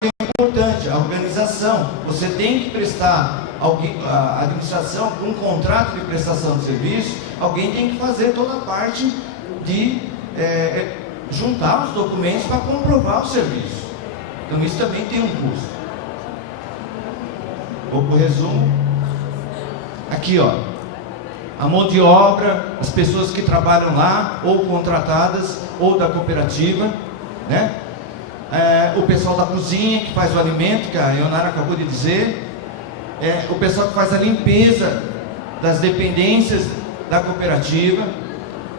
é importante, a organização. Você tem que prestar, a administração, um contrato de prestação de serviço, alguém tem que fazer toda a parte de juntar os documentos para comprovar o serviço. Então isso também tem um custo. Vou para o resumo. Aqui, ó, a mão de obra, as pessoas que trabalham lá, ou contratadas, ou da cooperativa, né? O pessoal da cozinha que faz o alimento, que a Ionara acabou de dizer, o pessoal que faz a limpeza das dependências da cooperativa,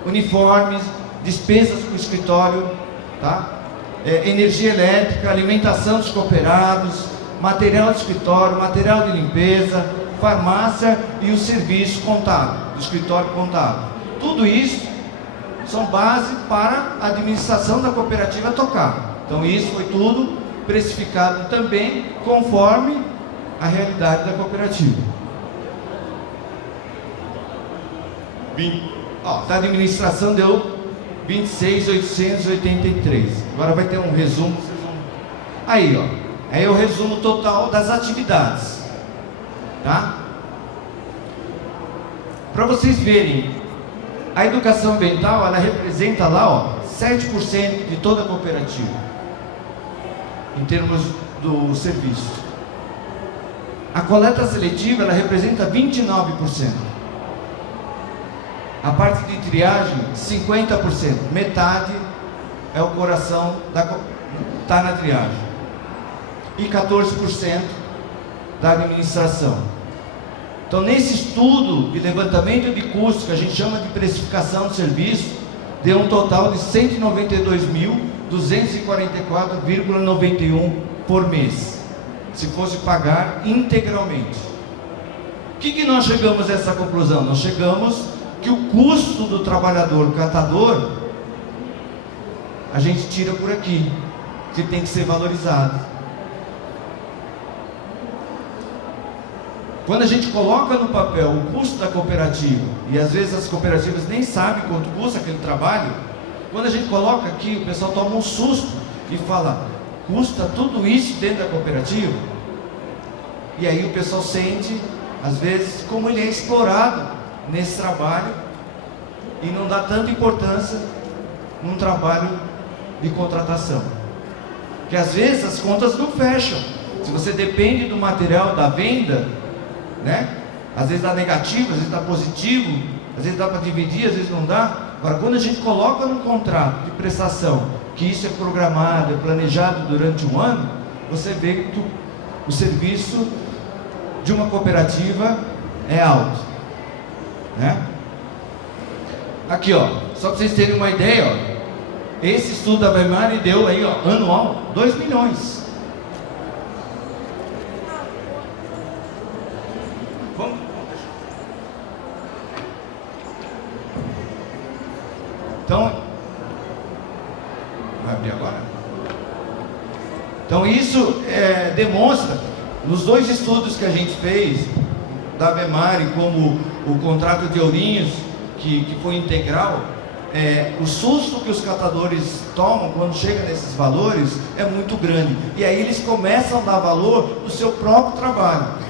uniformes, despesas para o escritório, tá? Energia elétrica, alimentação dos cooperados, material de escritório, material de limpeza, farmácia e o serviço contábil, do escritório contábil. Tudo isso são base para a administração da cooperativa tocar. Então isso foi tudo precificado também conforme a realidade da cooperativa. Da administração deu 26.883. Agora vai ter um resumo. Aí, ó. Aí é o resumo total das atividades. Tá? Para vocês verem, a educação ambiental, ela representa lá, ó, 7% de toda a cooperativa, em termos do serviço. A coleta seletiva, ela representa 29%. A parte de triagem, 50%. Metade é o coração está na triagem. E 14% da administração. Então, nesse estudo de levantamento de custos, que a gente chama de precificação de serviço, deu um total de 192.244,91 por mês, se fosse pagar integralmente. O que nós chegamos a essa conclusão? Nós chegamos que o custo do trabalhador catador, a gente tira por aqui, que tem que ser valorizado. Quando a gente coloca no papel o custo da cooperativa, e às vezes as cooperativas nem sabem quanto custa aquele trabalho, quando a gente coloca aqui, o pessoal toma um susto e fala, custa tudo isso dentro da cooperativa? E aí o pessoal sente, às vezes, como ele é explorado nesse trabalho e não dá tanta importância num trabalho de contratação. Porque às vezes as contas não fecham. Se você depende do material da venda, né? Às vezes dá negativo, às vezes dá positivo, às vezes dá para dividir, às vezes não dá. Agora, quando a gente coloca num contrato de prestação, que isso é programado, é planejado durante um ano, você vê que o serviço de uma cooperativa é alto, né? Aqui, ó, só para vocês terem uma ideia, ó, esse estudo da Weimar deu aí, ó, anual, 2 milhões. Então, vai abrir agora? Então isso demonstra, nos dois estudos que a gente fez, da Vemari, como o contrato de Ourinhos, que foi integral, o susto que os catadores tomam quando chega nesses valores é muito grande. E aí eles começam a dar valor no seu próprio trabalho.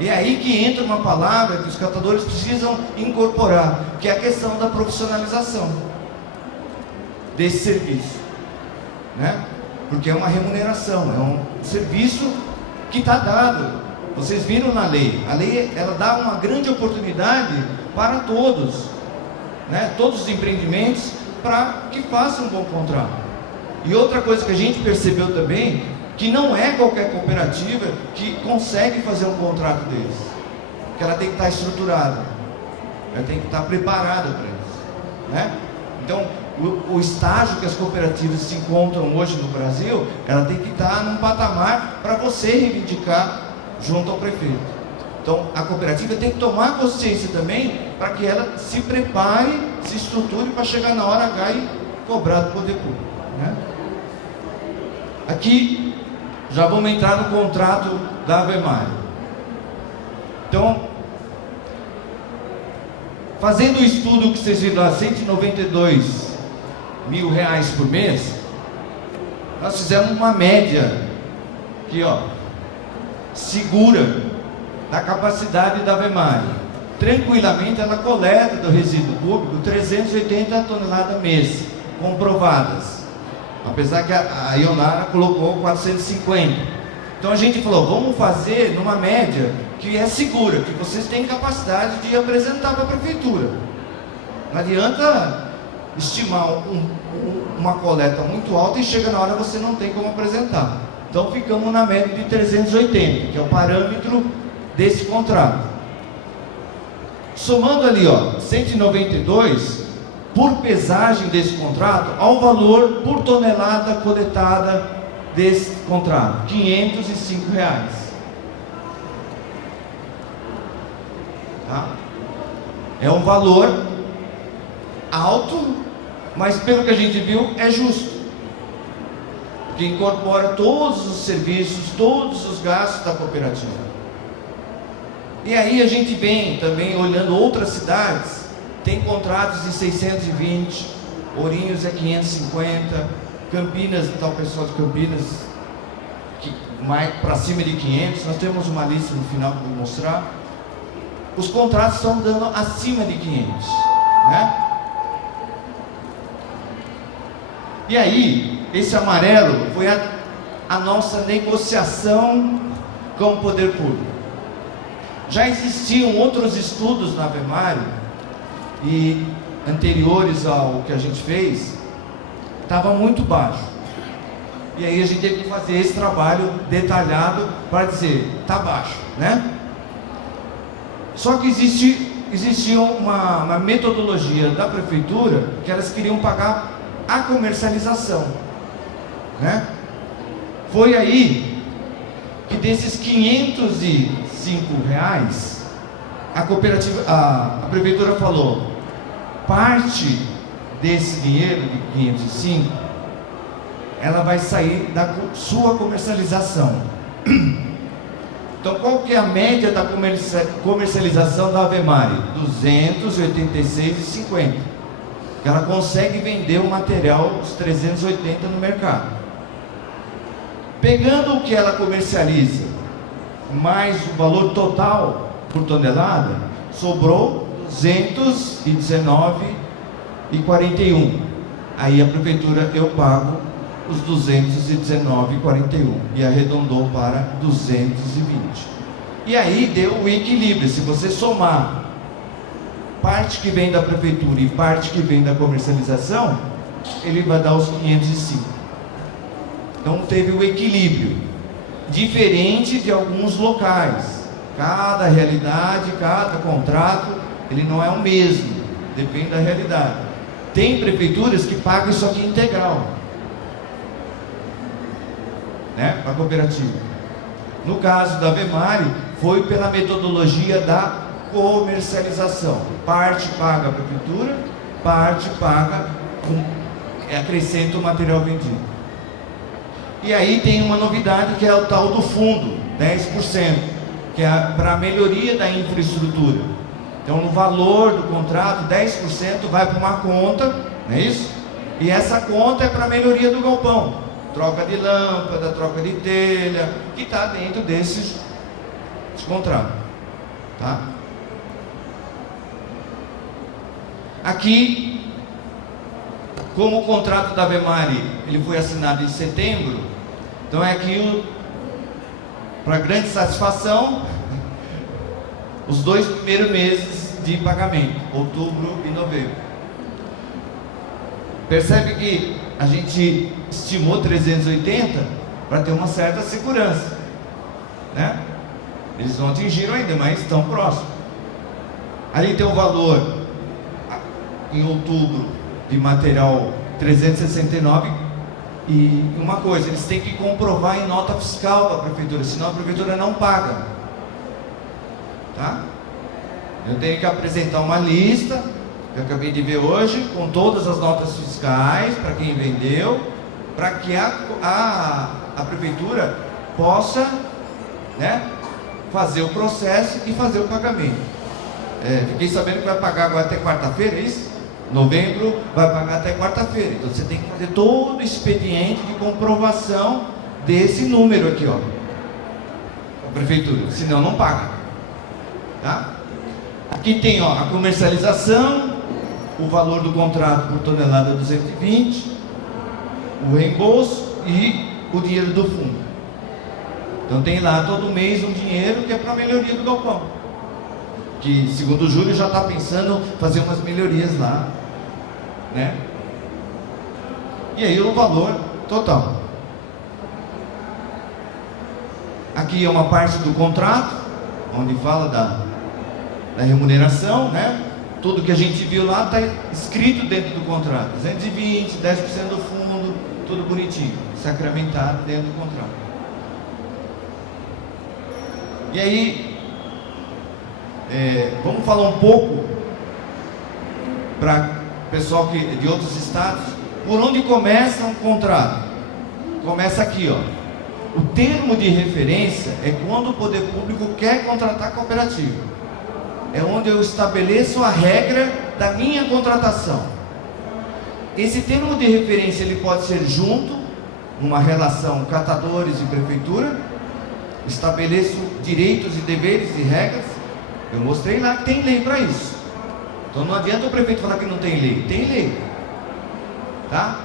E é aí que entra uma palavra que os catadores precisam incorporar, que é a questão da profissionalização desse serviço, né? Porque é uma remuneração, é um serviço que está dado. Vocês viram na lei, a lei ela dá uma grande oportunidade para todos, né? Todos os empreendimentos, para que façam um bom contrato. E outra coisa que a gente percebeu também, que não é qualquer cooperativa que consegue fazer um contrato desse, que ela tem que estar estruturada, ela tem que estar preparada para isso, né? Então, o estágio que as cooperativas se encontram hoje no Brasil, ela tem que estar num patamar para você reivindicar junto ao prefeito. Então, a cooperativa tem que tomar consciência também, para que ela se prepare, se estruture para chegar na hora H e cobrar do poder público, né? Aqui já vamos entrar no contrato da Avemar. Então, fazendo o estudo que vocês viram lá, R$192 mil por mês, nós fizemos uma média aqui, ó, segura da capacidade da Vemari. Tranquilamente ela coleta do resíduo público 380 toneladas mês, comprovadas. Apesar que a Ionara colocou 450. Então a gente falou, vamos fazer numa média que é segura, que vocês têm capacidade de apresentar para a prefeitura. Não adianta estimar uma coleta muito alta e chega na hora você não tem como apresentar. Então ficamos na média de 380, que é o parâmetro desse contrato. Somando ali, ó, 192 por pesagem desse contrato ao valor por tonelada coletada desse contrato, R$505. Tá? É um valor alto, mas pelo que a gente viu é justo, que incorpora todos os serviços, todos os gastos da cooperativa. E aí a gente vem também olhando outras cidades, tem contratos de 620, Ourinhos é 550, Campinas, está o pessoal de Campinas, que mais para cima de 500, nós temos uma lista no final que eu vou mostrar. Os contratos estão dando acima de 500, né? E aí, esse amarelo foi a nossa negociação com o poder público. Já existiam outros estudos na Vemari, e anteriores ao que a gente fez, estava muito baixo. E aí a gente teve que fazer esse trabalho detalhado para dizer, está baixo, né? Só que existia uma metodologia da prefeitura que elas queriam pagar a comercialização, né? Foi aí que desses R$505, a prefeitura falou, parte desse dinheiro de 505, ela vai sair da sua comercialização. Então qual que é a média da comercialização da Vemari? R$286,50. Ela consegue vender o material dos 380 no mercado. Pegando o que ela comercializa, mais o valor total por tonelada, sobrou R$219,41. Aí a prefeitura, eu pago os R$219,41 e arredondou para 220. E aí deu o equilíbrio. Se você somar parte que vem da prefeitura e parte que vem da comercialização, ele vai dar os 505. Então teve o equilíbrio, diferente de alguns locais. Cada realidade, cada contrato, ele não é o mesmo, depende da realidade. Tem prefeituras que pagam isso aqui integral, né, para a cooperativa. No caso da Vemari, foi pela metodologia da comercialização. Parte paga a prefeitura, parte paga acrescenta o material vendido. E aí tem uma novidade que é o tal do fundo, 10%, que é para a melhoria da infraestrutura. Então no valor do contrato, 10% vai para uma conta, não é isso? E essa conta é para a melhoria do galpão. Troca de lâmpada, troca de telha, que está dentro desses contratos. Tá? Aqui, como o contrato da Vemari ele foi assinado em setembro, então é aqui, para grande satisfação, os 2 primeiros meses de pagamento, outubro e novembro. Percebe que a gente estimou 380 para ter uma certa segurança, né? Eles não atingiram ainda, mas estão próximos. Ali tem o valor em outubro de material 369 e uma coisa, eles têm que comprovar em nota fiscal da prefeitura, senão a prefeitura não paga, tá? Eu tenho que apresentar uma lista, que eu acabei de ver hoje, com todas as notas fiscais para quem vendeu, para que a prefeitura possa, né, fazer o processo e fazer o pagamento. Fiquei sabendo que vai pagar agora até quarta-feira, é isso? Novembro vai pagar até quarta-feira. Então você tem que fazer todo o expediente de comprovação desse número aqui, ó. prefeitura, senão não paga. Tá? Aqui tem a comercialização, o valor do contrato por tonelada 220, o reembolso e o dinheiro do fundo. Então tem lá todo mês um dinheiro que é para a melhoria do galpão, que segundo o Júlio já está pensando em fazer umas melhorias lá, né? E aí o valor total. Aqui é uma parte do contrato, onde fala da remuneração, né? Tudo que a gente viu lá está escrito dentro do contrato. 220, 10% do fundo, tudo bonitinho, sacramentado dentro do contrato. E aí, vamos falar um pouco para o pessoal de outros estados, por onde começa um contrato? Começa aqui, ó. O termo de referência é quando o poder público quer contratar cooperativa. É onde eu estabeleço a regra da minha contratação. Esse termo de referência ele pode ser junto, numa relação catadores e prefeitura. Estabeleço direitos e deveres e regras. Eu mostrei lá que tem lei para isso. Então não adianta o prefeito falar que não tem lei. Tem lei. Tá?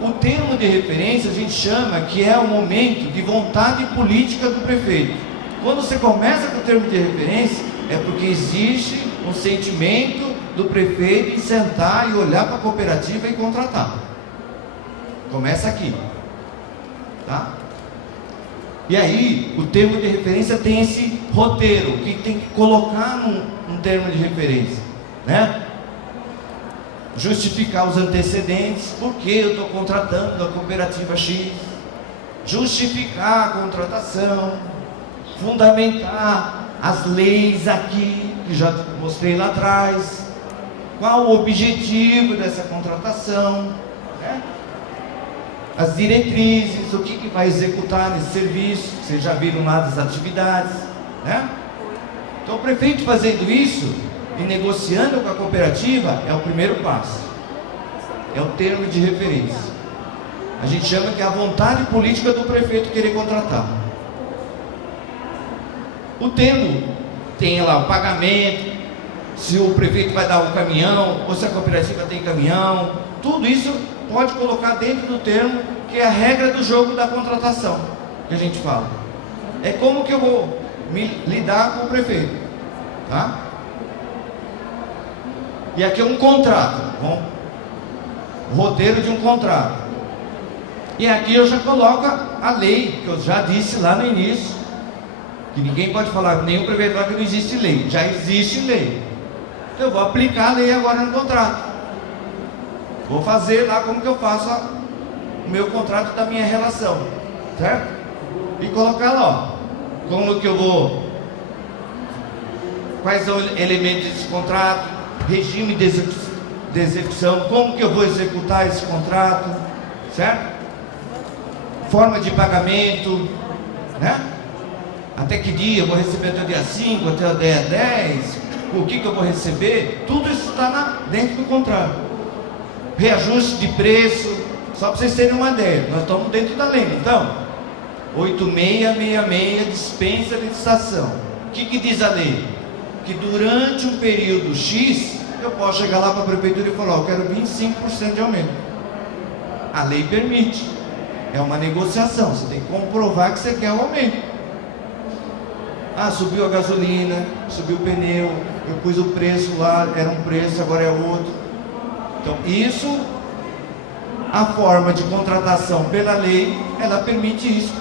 O termo de referência a gente chama que é o momento de vontade política do prefeito. Quando você começa com o termo de referência, é porque existe um sentimento do prefeito em sentar e olhar para a cooperativa e contratar. Começa aqui. Tá? E aí, o termo de referência tem esse roteiro, que tem que colocar num termo de referência, né? Justificar os antecedentes, porque eu estou contratando a cooperativa X, justificar a contratação, fundamentar as leis aqui, que já mostrei lá atrás, qual o objetivo dessa contratação, né? As diretrizes, o que vai executar nesse serviço, vocês já viram lá das atividades, né? Então o prefeito fazendo isso e negociando com a cooperativa é o primeiro passo, é o termo de referência. A gente chama que é a vontade política do prefeito querer contratar. O termo tem lá o pagamento, se o prefeito vai dar o caminhão, ou se a cooperativa tem caminhão, tudo isso pode colocar dentro do termo, que é a regra do jogo da contratação, que a gente fala. É como que eu vou lidar com o prefeito, tá? E aqui é um contrato, o roteiro de um contrato. E aqui eu já coloco a lei, que eu já disse lá no início, que ninguém pode falar, nenhum prefeito fala que não existe lei. Já existe lei. Então eu vou aplicar a lei agora no contrato. Vou fazer lá como que eu faço o meu contrato da minha relação, certo? E colocar lá, ó, como que eu vou, quais são os elementos desse contrato, regime de execução, como que eu vou executar esse contrato, certo? Forma de pagamento, né? Até que dia eu vou receber, até o dia 5, até o dia 10, o que eu vou receber, tudo isso está dentro do contrato. Reajuste de preço, só para vocês terem uma ideia, nós estamos dentro da lei, então 8666 dispensa de licitação. O que diz a lei? Que durante um período X, eu posso chegar lá para a prefeitura e falar, eu quero 25% de aumento. A lei permite, é uma negociação, você tem que comprovar que você quer o aumento. Ah, subiu a gasolina, subiu o pneu, eu pus o preço lá, era um preço, agora é outro. Então isso, a forma de contratação pela lei, ela permite isso,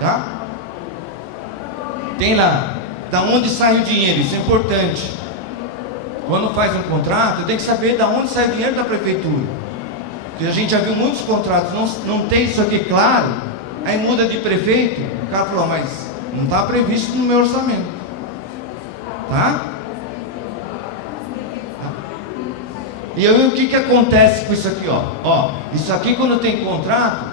tá? Tem lá, da onde sai o dinheiro, isso é importante. Quando faz um contrato, tem que saber da onde sai o dinheiro da prefeitura. Porque a gente já viu muitos contratos, não tem isso aqui claro, aí muda de prefeito, o cara falou, mas não está previsto no meu orçamento, tá? E aí o que acontece com isso aqui, ó? Isso aqui quando tem contrato,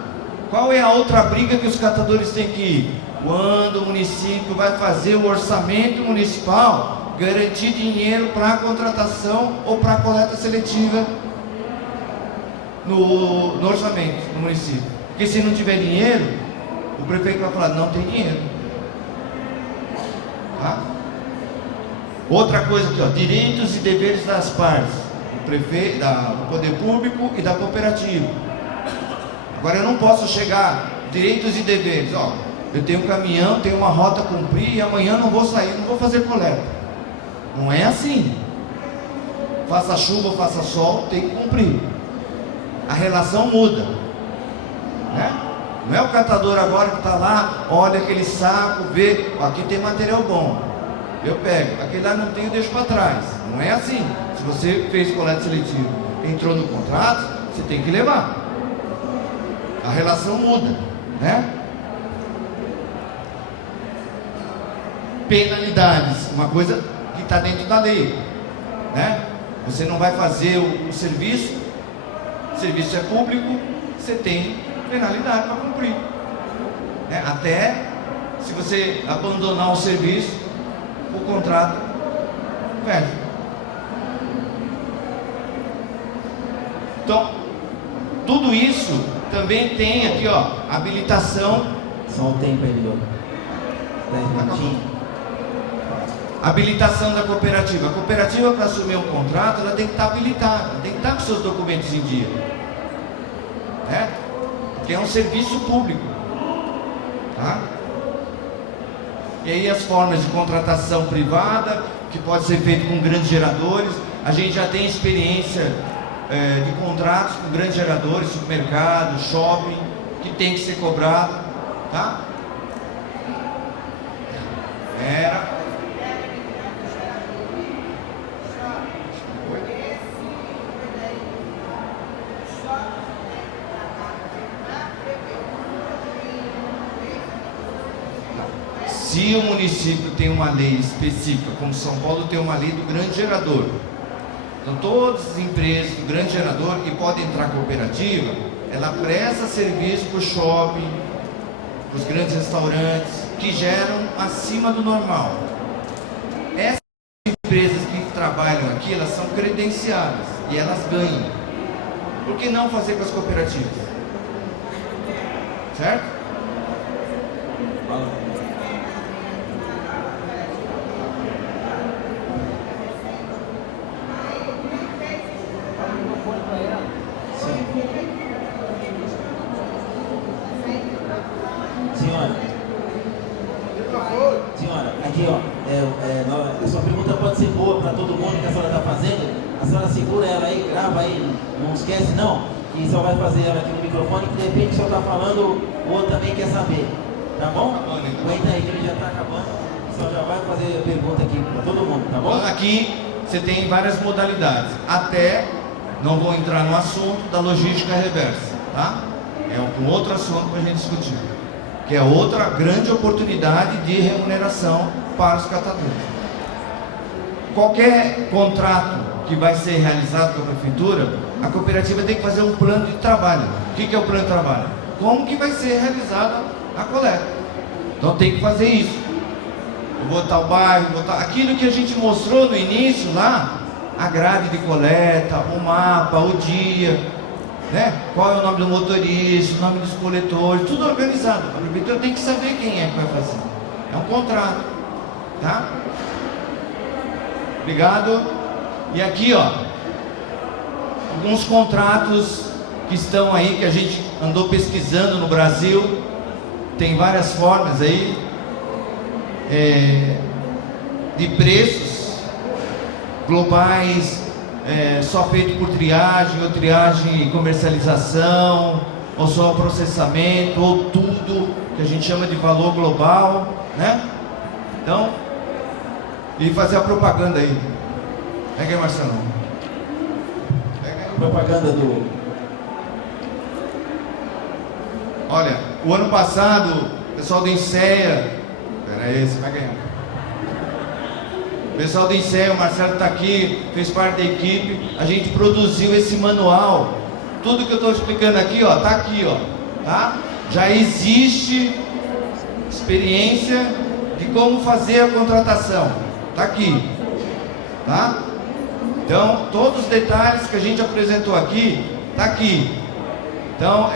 qual é a outra briga que os catadores têm que ir? Quando o município vai fazer o orçamento municipal, garantir dinheiro para a contratação ou para a coleta seletiva no orçamento do município. Porque se não tiver dinheiro, o prefeito vai falar, não tem dinheiro. Tá? Outra coisa aqui, ó, direitos e deveres das partes, do prefeito, do poder público e da cooperativa. Agora eu não posso chegar, direitos e deveres, ó, eu tenho um caminhão, tenho uma rota a cumprir e amanhã não vou sair, não vou fazer coleta. Não é assim. Faça chuva, faça sol, tem que cumprir. A relação muda, né? Não é o catador agora que está lá, olha aquele saco, vê, ó, aqui tem material bom, eu pego, aquele lá não tem, eu deixo para trás. Não é assim. Se você fez coleta seletiva, entrou no contrato, você tem que levar. A relação muda, né? Penalidades, uma coisa que está dentro da lei, né? Você não vai fazer o serviço é público, você tem penalidade para cumprir, né? Até se você abandonar o serviço, o contrato fecha. Então, tudo isso também tem aqui, ó, habilitação. Só um tempo aí, ó. 10 minutinhos. Habilitação da cooperativa. A cooperativa, para assumir um contrato, ela tem que estar habilitada, tem que estar com seus documentos em dia, né? Porque é um serviço público, tá? E aí as formas de contratação privada, que pode ser feito com grandes geradores. A gente já tem experiência de contratos com grandes geradores, supermercado, shopping, que tem que ser cobrado, tá? Se o município tem uma lei específica, como São Paulo tem uma lei do grande gerador, então todas as empresas do grande gerador que podem entrar cooperativa, ela presta serviço para o shopping, para os grandes restaurantes, que geram acima do normal. Essas empresas que trabalham aqui, elas são credenciadas e elas ganham. Por que não fazer com as cooperativas? Certo? Senhora, aqui ó, a sua pergunta pode ser boa para todo mundo que a senhora está fazendo. A senhora segura ela aí, grava aí, não esquece não, que só vai fazer ela aqui no microfone, que de repente o senhor está falando, o outro também quer saber, tá bom? Aguenta aí que ele já está acabando, o senhor já vai fazer a pergunta aqui para todo mundo, tá bom? Aqui você tem várias modalidades, até, não vou entrar no assunto da logística reversa, tá? É um outro assunto para a gente discutir, que é outra grande oportunidade de remuneração para os catadores. Qualquer contrato que vai ser realizado com a prefeitura, a cooperativa tem que fazer um plano de trabalho. O que é o plano de trabalho? Como que vai ser realizada a coleta. Então tem que fazer isso. Eu vou botar o bairro, aquilo que a gente mostrou no início lá, a grade de coleta, o mapa, o dia, né? Qual é o nome do motorista, o nome dos coletores, tudo organizado. A prefeitura tem que saber quem é que vai fazer. É um contrato, tá? Obrigado. E aqui, ó, alguns contratos que estão aí, que a gente andou pesquisando no Brasil. Tem várias formas aí de preços globais, só feito por triagem, ou triagem e comercialização, ou só processamento, ou tudo que a gente chama de valor global, né? Então, e fazer a propaganda aí. Pega aí, Marcelo. Pega aí. Propaganda do... Olha, o ano passado, o pessoal do INSEA, pera aí, você vai ganhar. O pessoal do INSEA, o Marcelo está aqui, fez parte da equipe, a gente produziu esse manual. Tudo que eu estou explicando aqui, ó, tá aqui, ó, tá? Já existe experiência de como fazer a contratação, tá aqui, tá? Então, todos os detalhes que a gente apresentou aqui, tá aqui. Então,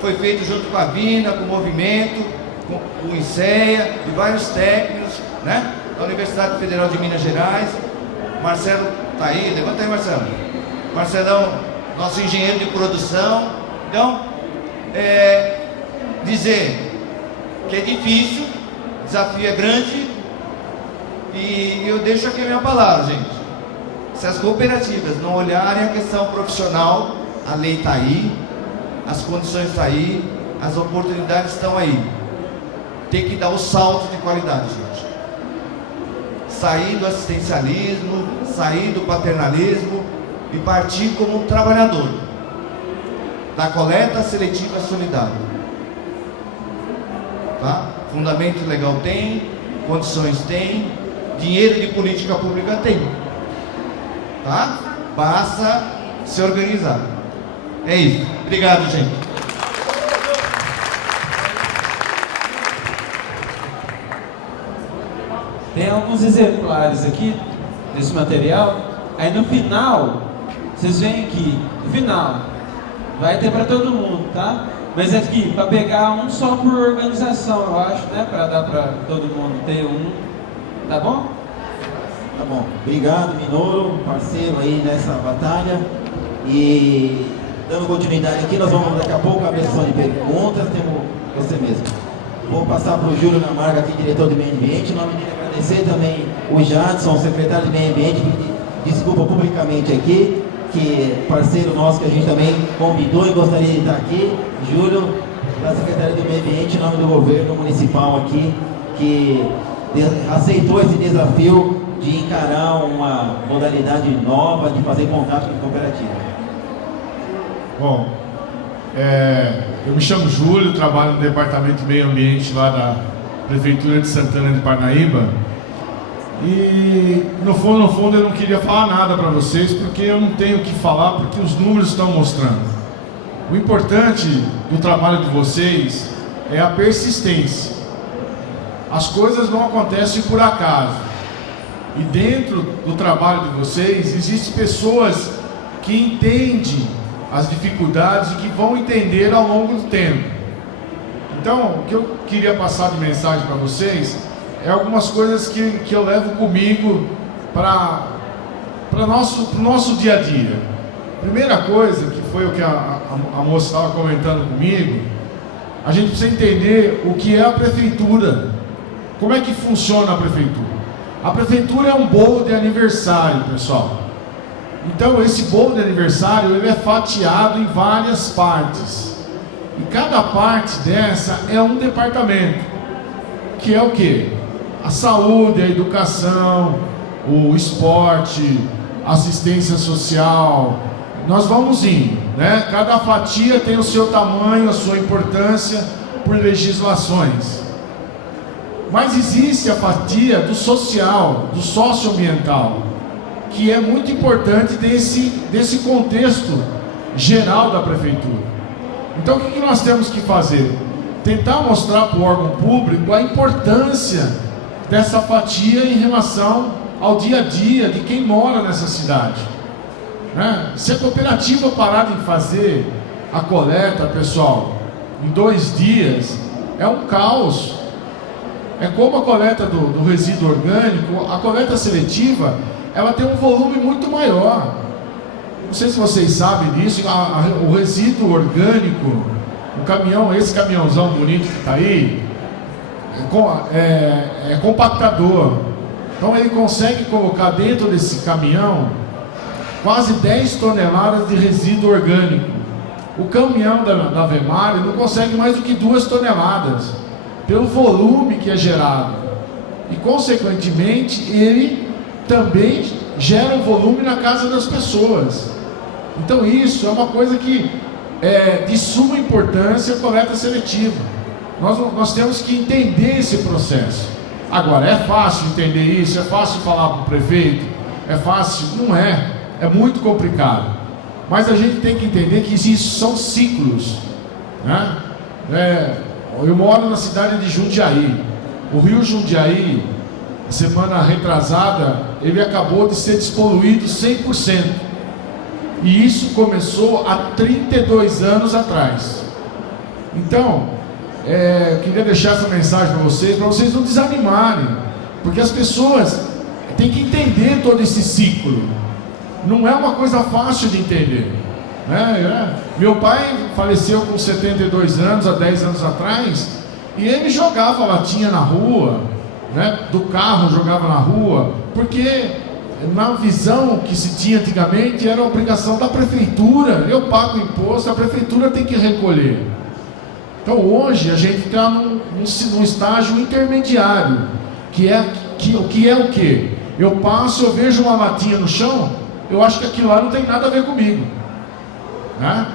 foi feito junto com a Vina, com o movimento, com o INSEA e vários técnicos, né? da Universidade Federal de Minas Gerais. Marcelo está aí, levanta aí, Marcelo. Marcelão, nosso engenheiro de produção. Então, dizer que é difícil, o desafio é grande, e eu deixo aqui a minha palavra, gente. Se as cooperativas não olharem a questão profissional, a lei está aí, as condições estão aí, as oportunidades estão aí. Tem que dar o salto de qualidade, gente. Sair do assistencialismo, sair do paternalismo e partir como um trabalhador da coleta seletiva solidária. Tá? Fundamento legal tem, condições tem, dinheiro de política pública tem. Tá? Basta se organizar. É isso. Obrigado, gente. Tem alguns exemplares aqui desse material. Aí no final, vocês veem aqui, no final, vai ter para todo mundo, tá? Mas aqui, para pegar um só por organização, eu acho, né? Para dar para todo mundo ter um, tá bom? Tá bom. Obrigado, Minoro, parceiro aí nessa batalha. E dando continuidade aqui, nós vamos daqui a pouco abrir a sessão de perguntas. Temos você mesmo. Vou passar para o Júlio Namarga, aqui, diretor do Meio Ambiente. Em nome dele, agradecer também o Jadson, secretário de Meio Ambiente, que desculpa publicamente aqui, que é parceiro nosso, que a gente também convidou e gostaria de estar aqui. Júlio, da Secretaria do Meio Ambiente, em nome do governo municipal aqui, que aceitou esse desafio de encarar uma modalidade nova de fazer contato com cooperativa. Bom, eu me chamo Júlio, trabalho no Departamento de Meio Ambiente lá da Prefeitura de Santana de Parnaíba. E no fundo eu não queria falar nada para vocês, porque eu não tenho o que falar, porque os números estão mostrando. O importante do trabalho de vocês é a persistência. As coisas não acontecem por acaso. E dentro do trabalho de vocês, existem pessoas que entendem as dificuldades e que vão entender ao longo do tempo. Então, o que eu queria passar de mensagem para vocês é algumas coisas que eu levo comigo para o nosso dia a dia. Primeira coisa, que foi o que a moça estava comentando comigo, a gente precisa entender o que é a prefeitura. Como é que funciona a prefeitura? A prefeitura é um bolo de aniversário, pessoal. Então esse bolo de aniversário, ele é fatiado em várias partes. E cada parte dessa é um departamento. Que é o quê? A saúde, a educação, o esporte, assistência social. Nós vamos indo, né? Cada fatia tem o seu tamanho, a sua importância por legislações. Mas existe a fatia do social, do socioambiental, que é muito importante desse contexto geral da prefeitura. Então o que nós temos que fazer? Tentar mostrar para o órgão público a importância dessa fatia em relação ao dia a dia de quem mora nessa cidade, né? Se a cooperativa parar de fazer a coleta, pessoal, em 2 dias, é um caos. É como a coleta do resíduo orgânico. A coleta seletiva, ela tem um volume muito maior. Não sei se vocês sabem disso. O resíduo orgânico, o caminhão, esse caminhãozão bonito que está aí, é compactador. Então ele consegue colocar dentro desse caminhão quase 10 toneladas de resíduo orgânico. O caminhão da Vemar não consegue mais do que 2 toneladas, pelo volume que é gerado. E consequentemente ele também gera um volume na casa das pessoas. Então isso é uma coisa que é de suma importância, a coleta seletiva. Nós temos que entender esse processo. Agora, é fácil entender isso? É fácil falar para o prefeito? É fácil? Não é. É muito complicado. Mas a gente tem que entender que isso são ciclos, né? Eu moro na cidade de Jundiaí. O rio Jundiaí, semana retrasada, ele acabou de ser despoluído 100%. E isso começou há 32 anos atrás. Então, eu queria deixar essa mensagem para vocês não desanimarem. Porque as pessoas têm que entender todo esse ciclo. Não é uma coisa fácil de entender, né? Meu pai faleceu com 72 anos, há 10 anos atrás, e ele jogava latinha na rua, né? Do carro jogava na rua, porque na visão que se tinha antigamente era a obrigação da prefeitura. Eu pago imposto, a prefeitura tem que recolher. Então hoje a gente está num estágio intermediário, que é o quê? Eu passo, eu vejo uma latinha no chão, eu acho que aquilo lá não tem nada a ver comigo, né?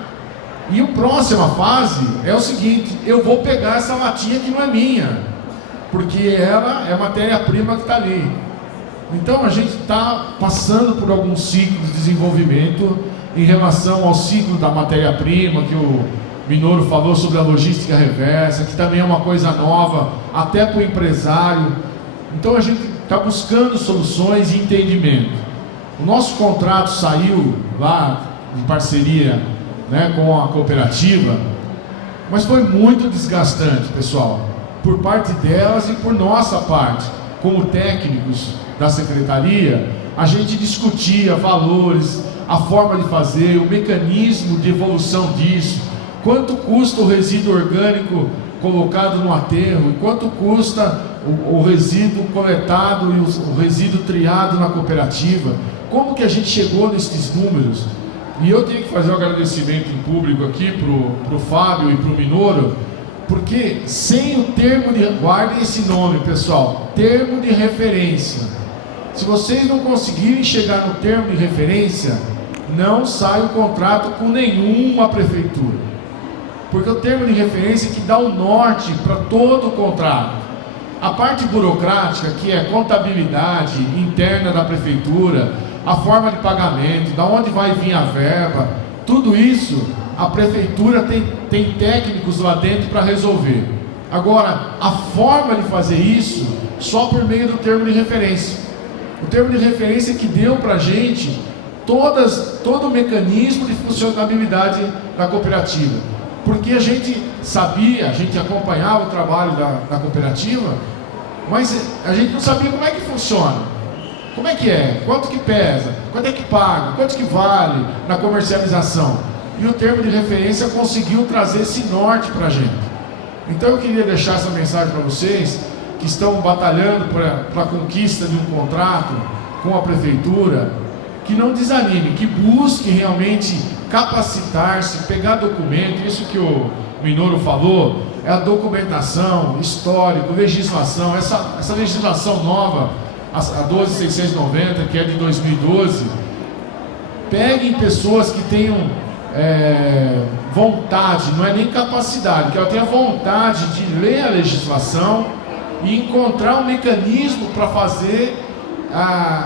E a próxima fase é o seguinte: eu vou pegar essa latinha que não é minha, porque ela é matéria-prima que está ali. Então a gente está passando por alguns ciclos de desenvolvimento em relação ao ciclo da matéria-prima, que o Minoro falou sobre a logística reversa, que também é uma coisa nova, até para o empresário. Então a gente está buscando soluções e entendimento. O nosso contrato saiu lá em parceria, né, com a cooperativa, mas foi muito desgastante, pessoal, por parte delas e por nossa parte. Como técnicos da secretaria, a gente discutia valores, a forma de fazer, o mecanismo de evolução disso, quanto custa o resíduo orgânico colocado no aterro, e quanto custa o resíduo coletado e o resíduo triado na cooperativa. Como que a gente chegou nesses números? E eu tenho que fazer um agradecimento em público aqui para o Fábio e para o Minoro, porque sem o termo de... Guardem esse nome, pessoal, termo de referência. Se vocês não conseguirem chegar no termo de referência, não sai o contrato com nenhuma prefeitura. Porque o termo de referência é que dá o norte para todo o contrato. A parte burocrática, que é contabilidade interna da prefeitura, a forma de pagamento, da onde vai vir a verba, tudo isso a prefeitura tem técnicos lá dentro para resolver. Agora, a forma de fazer isso só por meio do termo de referência. O termo de referência que deu para a gente todo o mecanismo de funcionabilidade da cooperativa. Porque a gente sabia, a gente acompanhava o trabalho da cooperativa, mas a gente não sabia como é que funciona. Como é que é? Quanto que pesa? Quanto é que paga? Quanto que vale na comercialização? E o termo de referência conseguiu trazer esse norte para a gente. Então eu queria deixar essa mensagem para vocês que estão batalhando para a conquista de um contrato com a prefeitura, que não desanime, que busque realmente capacitar-se, pegar documento. Isso que o Minoro falou é a documentação, histórico, legislação. Essa legislação nova, a 12.690, que é de 2012, peguem pessoas que tenham vontade, não é nem capacidade, que ela tenha vontade de ler a legislação e encontrar um mecanismo para fazer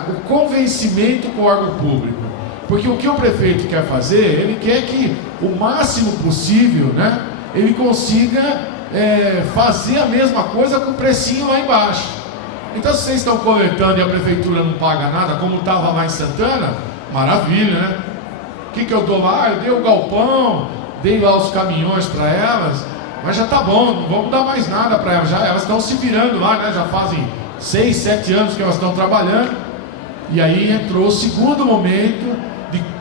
o convencimento com o órgão público. Porque o que o prefeito quer fazer, ele quer que o máximo possível, né, ele consiga fazer a mesma coisa com o precinho lá embaixo. Então, se vocês estão coletando e a prefeitura não paga nada, como estava lá em Santana, maravilha, né? O que eu dou lá? Eu dei o galpão, dei lá os caminhões para elas, mas já está bom, não vamos dar mais nada para elas. Elas estão se virando lá, né? Já fazem 6, 7 anos que elas estão trabalhando. E aí entrou o segundo momento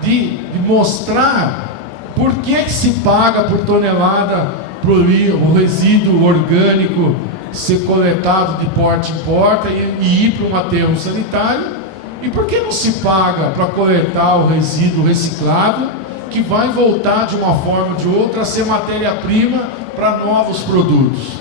de mostrar por que se paga por tonelada para o resíduo orgânico ser coletado de porta em porta e ir para um aterro sanitário, e por que não se paga para coletar o resíduo reciclado, que vai voltar de uma forma ou de outra a ser matéria-prima para novos produtos.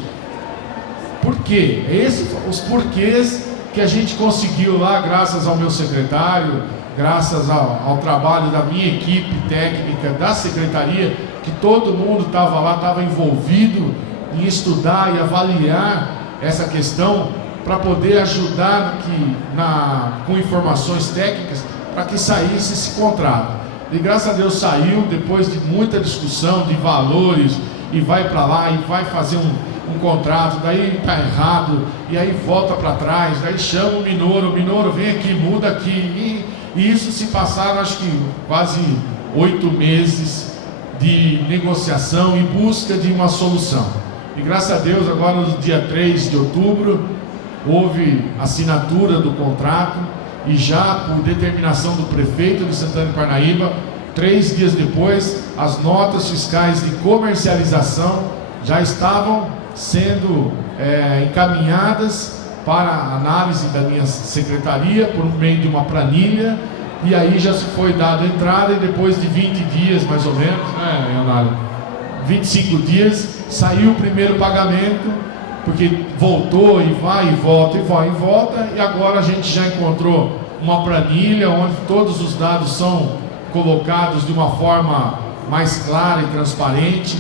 Por quê? Esses são os porquês que a gente conseguiu lá, graças ao meu secretário, graças ao trabalho da minha equipe técnica da secretaria, que todo mundo estava lá, estava envolvido em estudar e avaliar essa questão para poder ajudar com informações técnicas para que saísse esse contrato. E graças a Deus saiu, depois de muita discussão de valores, e vai para lá e vai fazer um contrato, daí está errado, e aí volta para trás, daí chama o Minoro, vem aqui, muda aqui, e isso se passaram acho que quase 8 meses de negociação e busca de uma solução. E graças a Deus agora no dia 3 de outubro houve assinatura do contrato e já por determinação do prefeito de Santana de Parnaíba, 3 dias depois, as notas fiscais de comercialização já estavam sendo encaminhadas para análise da minha secretaria por meio de uma planilha, e aí já se foi dado entrada, e depois de 20 dias mais ou menos, 25 dias, saiu o primeiro pagamento, porque voltou e vai e volta, e vai e volta, e agora a gente já encontrou uma planilha onde todos os dados são colocados de uma forma mais clara e transparente.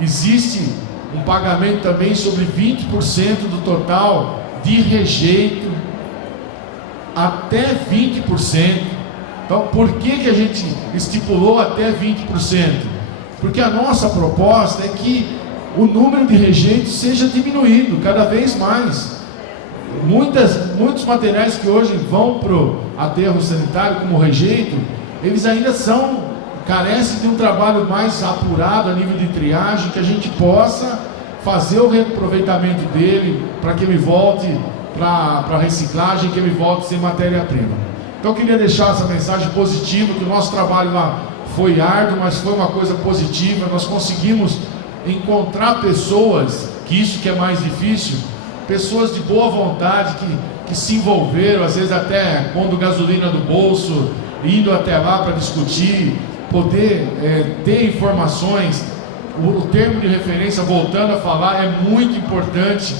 Existe um pagamento também sobre 20% do total de rejeito, até 20%. Então, por que a gente estipulou até 20%? Porque a nossa proposta é que o número de rejeitos seja diminuído cada vez mais. Muitos materiais que hoje vão para o aterro sanitário como rejeito, eles ainda carecem de um trabalho mais apurado a nível de triagem, que a gente possa fazer o reaproveitamento dele para que ele volte para reciclagem, que ele volte sem matéria-prima. Então eu queria deixar essa mensagem positiva, que o nosso trabalho lá foi árduo, mas foi uma coisa positiva. Nós conseguimos encontrar pessoas, que isso que é mais difícil, pessoas de boa vontade, que se envolveram, às vezes até pondo gasolina do bolso, indo até lá para discutir, poder ter informações. O termo de referência, voltando a falar, é muito importante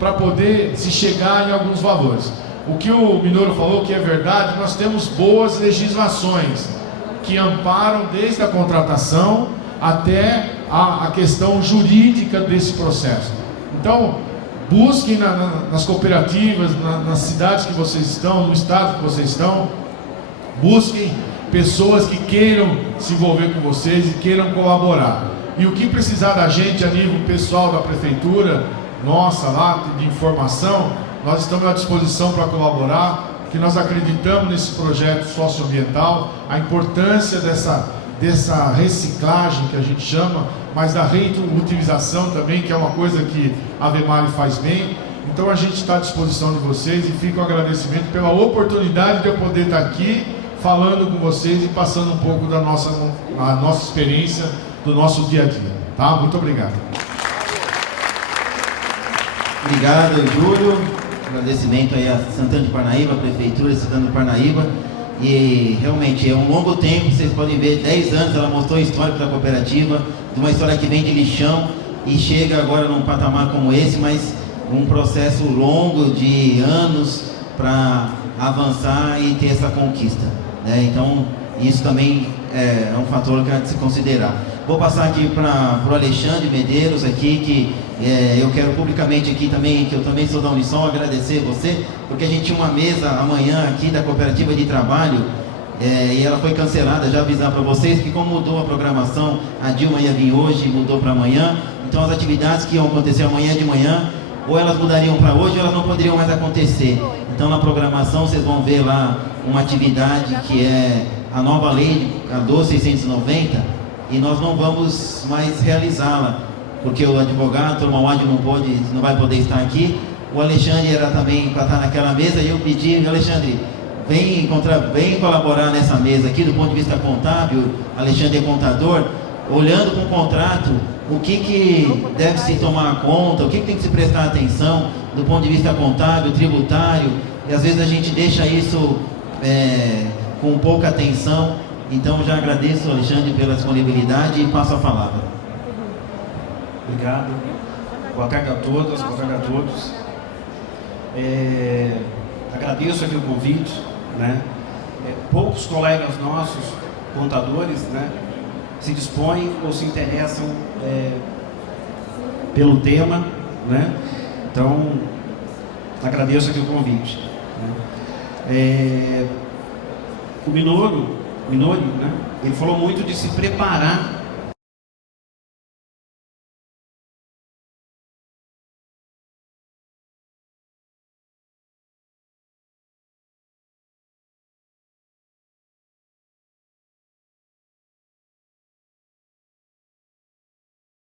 para poder se chegar em alguns valores. O que o Minoro falou que é verdade, nós temos boas legislações que amparam desde a contratação até a questão jurídica desse processo. Então, busquem nas cooperativas, nas cidades que vocês estão, no estado que vocês estão, busquem pessoas que queiram se envolver com vocês e queiram colaborar. E o que precisar da gente a nível pessoal da prefeitura, nossa lá, de informação, nós estamos à disposição para colaborar, porque nós acreditamos nesse projeto socioambiental, a importância dessa reciclagem que a gente chama, mas da reutilização também, que é uma coisa que a Vemari faz bem. Então a gente está à disposição de vocês e fica o agradecimento pela oportunidade de eu poder estar aqui falando com vocês e passando um pouco da nossa experiência, do nosso dia a dia. Tá? Muito obrigado. Obrigado, Júlio. Agradecimento aí a Santana de Parnaíba, a Prefeitura de Santana de Parnaíba. E realmente é um longo tempo, vocês podem ver, 10 anos ela mostrou o histórico da cooperativa, de uma história que vem de lixão e chega agora num patamar como esse, mas um processo longo de anos para avançar e ter essa conquista, né? Então isso também é um fator que há de se considerar. Vou passar aqui para o Alexandre Medeiros aqui, que eu quero publicamente aqui também, que eu também sou da Unisol, agradecer você, porque a gente tinha uma mesa amanhã aqui da cooperativa de trabalho, e ela foi cancelada. Já avisar para vocês que como mudou a programação, a Dilma ia vir hoje, mudou para amanhã, então as atividades que iam acontecer amanhã de manhã, ou elas mudariam para hoje, ou elas não poderiam mais acontecer. Então na programação vocês vão ver lá uma atividade que é a nova lei, a 12.690, e nós não vamos mais realizá-la, porque o advogado, Dr. Mauad, não vai poder estar aqui. O Alexandre era também para estar naquela mesa, e eu pedi, Alexandre, vem colaborar nessa mesa aqui, do ponto de vista contábil. Alexandre é contador, olhando com o contrato, o que deve se tomar conta, o que tem que se prestar atenção, do ponto de vista contábil, tributário, e às vezes a gente deixa isso com pouca atenção. Então já agradeço, Alexandre, pela disponibilidade e passo a palavra. Obrigado. Boa tarde a todas, boa tarde a todos. Agradeço aqui o convite, né? Poucos colegas nossos, contadores, né, se dispõem ou se interessam pelo tema, né? Então, agradeço aqui o convite, né? O Minori, né, ele falou muito de se preparar